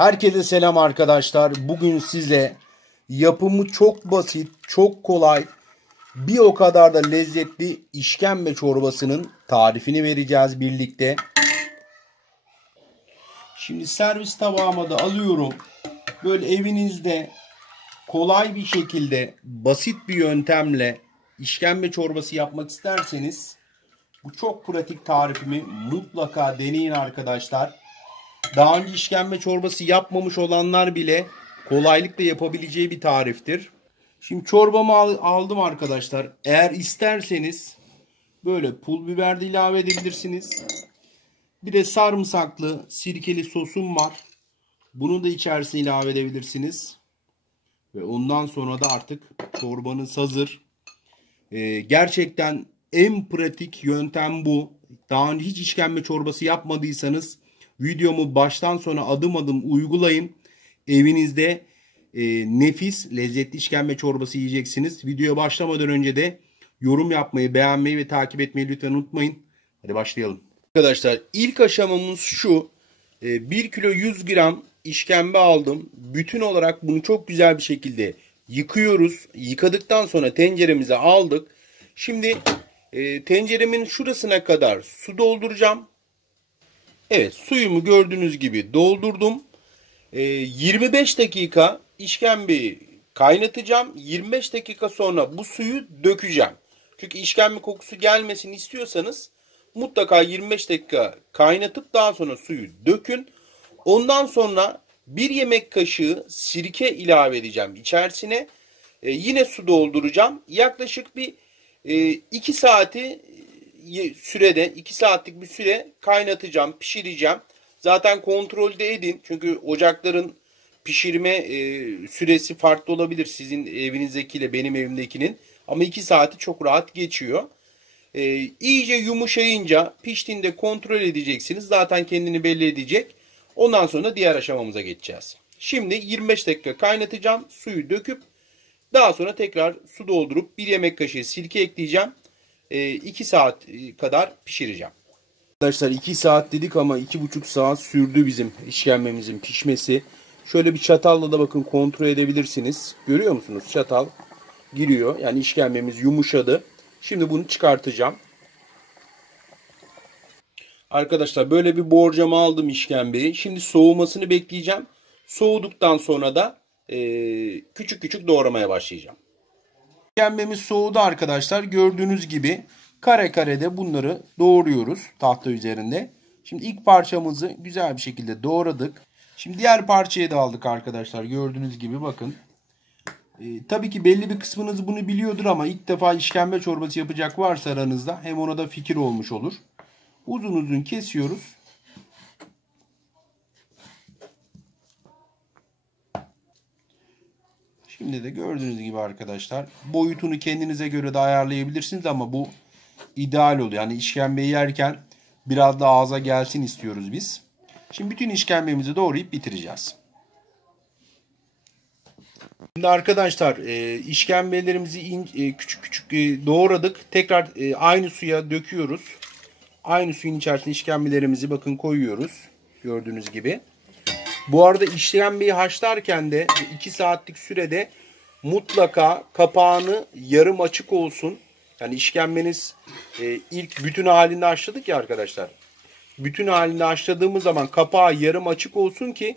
Herkese selam arkadaşlar. Bugün size yapımı çok basit, çok kolay, bir o kadar da lezzetli işkembe çorbasının tarifini vereceğiz birlikte. Şimdi servis tabağıma da alıyorum. Böyle evinizde kolay bir şekilde, basit bir yöntemle işkembe çorbası yapmak isterseniz bu çok pratik tarifimi mutlaka deneyin arkadaşlar. Daha önce işkembe çorbası yapmamış olanlar bile kolaylıkla yapabileceği bir tariftir. Şimdi çorbamı aldım arkadaşlar. Eğer isterseniz böyle pul biber de ilave edebilirsiniz. Bir de sarımsaklı sirkeli sosum var. Bunu da içerisine ilave edebilirsiniz. Ve ondan sonra da artık çorbanız hazır. Gerçekten en pratik yöntem bu. Daha önce hiç işkembe çorbası yapmadıysanız videomu baştan sona adım adım uygulayın. Evinizde nefis, lezzetli işkembe çorbası yiyeceksiniz. Videoya başlamadan önce de yorum yapmayı, beğenmeyi ve takip etmeyi lütfen unutmayın. Hadi başlayalım. Arkadaşlar ilk aşamamız şu. 1 kilo 100 gram işkembe aldım. Bütün olarak bunu çok güzel bir şekilde yıkıyoruz. Yıkadıktan sonra tenceremize aldık. Şimdi tenceremin şurasına kadar su dolduracağım. Evet, suyumu gördüğünüz gibi doldurdum. 25 dakika işkembeyi kaynatacağım. 25 dakika sonra bu suyu dökeceğim. Çünkü işkembe kokusu gelmesini istiyorsanız mutlaka 25 dakika kaynatıp daha sonra suyu dökün. Ondan sonra 1 yemek kaşığı sirke ilave edeceğim içerisine. Yine su dolduracağım. Yaklaşık bir 2 saati sürede 2 saatlik bir süre kaynatacağım, pişireceğim. Zaten kontrolde edin. Çünkü ocakların pişirme süresi farklı olabilir. Sizin evinizdekiyle benim evimdekinin. Ama 2 saati çok rahat geçiyor. İyice yumuşayınca piştiğinde kontrol edeceksiniz. Zaten kendini belli edecek. Ondan sonra diğer aşamamıza geçeceğiz. Şimdi 25 dakika kaynatacağım. Suyu döküp daha sonra tekrar su doldurup 1 yemek kaşığı sirke ekleyeceğim. 2 saat kadar pişireceğim. Arkadaşlar 2 saat dedik ama 2,5 saat sürdü bizim işkembemizin pişmesi. Şöyle bir çatalla da bakın kontrol edebilirsiniz. Görüyor musunuz? Çatal giriyor. Yani işkembemiz yumuşadı. Şimdi bunu çıkartacağım. Arkadaşlar böyle bir borcama aldım işkembeyi. Şimdi soğumasını bekleyeceğim. Soğuduktan sonra da küçük küçük doğramaya başlayacağım. İşkembemiz soğudu arkadaşlar. Gördüğünüz gibi kare kare de bunları doğruyoruz tahta üzerinde. Şimdi ilk parçamızı güzel bir şekilde doğradık. Şimdi diğer parçayı da aldık arkadaşlar. Gördüğünüz gibi bakın. Tabii ki belli bir kısmınız bunu biliyordur ama ilk defa işkembe çorbası yapacak varsa aranızda hem ona da fikir olmuş olur. Uzun uzun kesiyoruz. Şimdi de gördüğünüz gibi arkadaşlar boyutunu kendinize göre de ayarlayabilirsiniz ama bu ideal oluyor. Yani işkembeyi yerken biraz da ağza gelsin istiyoruz biz. Şimdi bütün işkembemizi doğrayıp bitireceğiz. Şimdi arkadaşlar işkembelerimizi küçük küçük doğradık. Tekrar aynı suya döküyoruz. Aynı suyun içerisine işkembelerimizi bakın koyuyoruz. Gördüğünüz gibi. Bu arada işkembeyi haşlarken de 2 saatlik sürede mutlaka kapağını yarım açık olsun. Yani işkembeniz ilk bütün halinde haşladık ya arkadaşlar. Bütün halinde haşladığımız zaman kapağı yarım açık olsun ki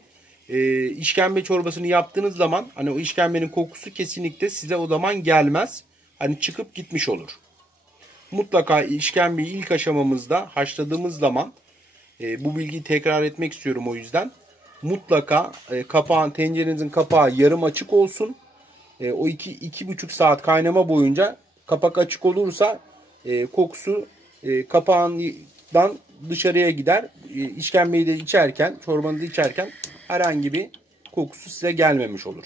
işkembe çorbasını yaptığınız zaman hani o işkembenin kokusu kesinlikle size o zaman gelmez. Hani çıkıp gitmiş olur. Mutlaka işkembeyi ilk aşamamızda haşladığımız zaman bu bilgiyi tekrar etmek istiyorum o yüzden. Mutlaka tencerenizin kapağı yarım açık olsun. O 2,5 saat kaynama boyunca kapak açık olursa kokusu kapağından dışarıya gider. İşkembeyi de içerken, çorbanızı içerken herhangi bir kokusu size gelmemiş olur.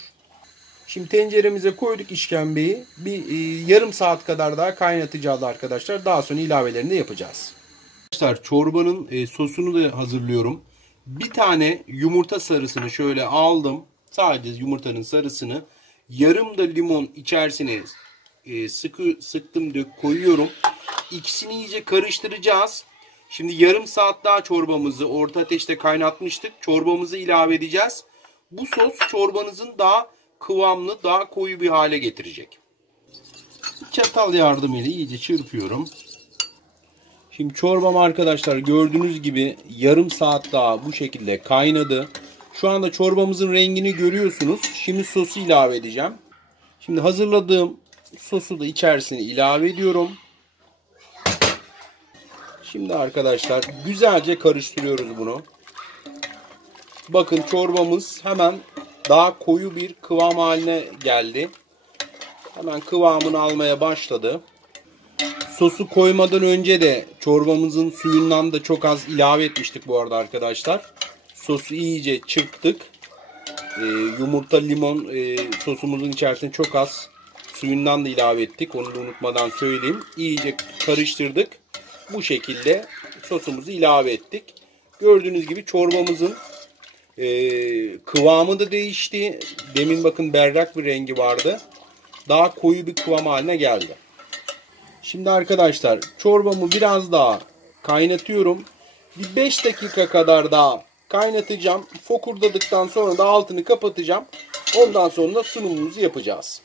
Şimdi tenceremize koyduk işkembeyi. Bir yarım saat kadar daha kaynatacağız arkadaşlar. Daha sonra ilavelerini de yapacağız. Arkadaşlar çorbanın sosunu da hazırlıyorum. Bir tane yumurta sarısını şöyle aldım. Sadece yumurtanın sarısını. Yarım da limon içerisine sıktım koyuyorum. İkisini iyice karıştıracağız. Şimdi yarım saat daha çorbamızı orta ateşte kaynatmıştık. Çorbamızı ilave edeceğiz. Bu sos çorbanızın daha kıvamlı, daha koyu bir hale getirecek. Çatal yardımıyla iyice çırpıyorum. Şimdi çorbam arkadaşlar gördüğünüz gibi yarım saat daha bu şekilde kaynadı. Şu anda çorbamızın rengini görüyorsunuz. Şimdi sosu ilave edeceğim. Şimdi hazırladığım sosu da içerisine ilave ediyorum. Şimdi arkadaşlar güzelce karıştırıyoruz bunu. Bakın çorbamız hemen daha koyu bir kıvam haline geldi. Hemen kıvamını almaya başladı. Sosu koymadan önce de çorbamızın suyundan da çok az ilave etmiştik bu arada arkadaşlar. Sosu iyice çırptık. Yumurta, limon sosumuzun içerisine çok az suyundan da ilave ettik. Onu da unutmadan söyleyeyim. İyice karıştırdık. Bu şekilde sosumuzu ilave ettik. Gördüğünüz gibi çorbamızın kıvamı da değişti. Demin bakın berrak bir rengi vardı. Daha koyu bir kıvam haline geldi. Şimdi arkadaşlar çorbamı biraz daha kaynatıyorum. Bir 5 dakika kadar daha kaynatacağım. Fokurdadıktan sonra da altını kapatacağım. Ondan sonra da sunumumuzu yapacağız.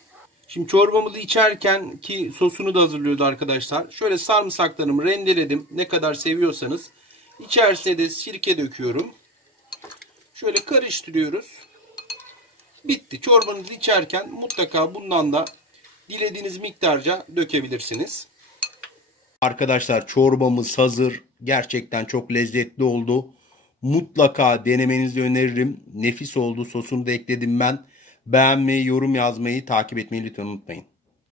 Şimdi çorbamızı içerken ki sosunu da hazırlıyoruz arkadaşlar. Şöyle sarımsaklarımı rendeledim. Ne kadar seviyorsanız. İçerisine de sirke döküyorum. Şöyle karıştırıyoruz. Bitti. Çorbanızı içerken mutlaka bundan da dilediğiniz miktarca dökebilirsiniz. Arkadaşlar çorbamız hazır. Gerçekten çok lezzetli oldu. Mutlaka denemenizi öneririm. Nefis oldu. Sosunu da ekledim ben. Beğenmeyi, yorum yazmayı, takip etmeyi lütfen unutmayın.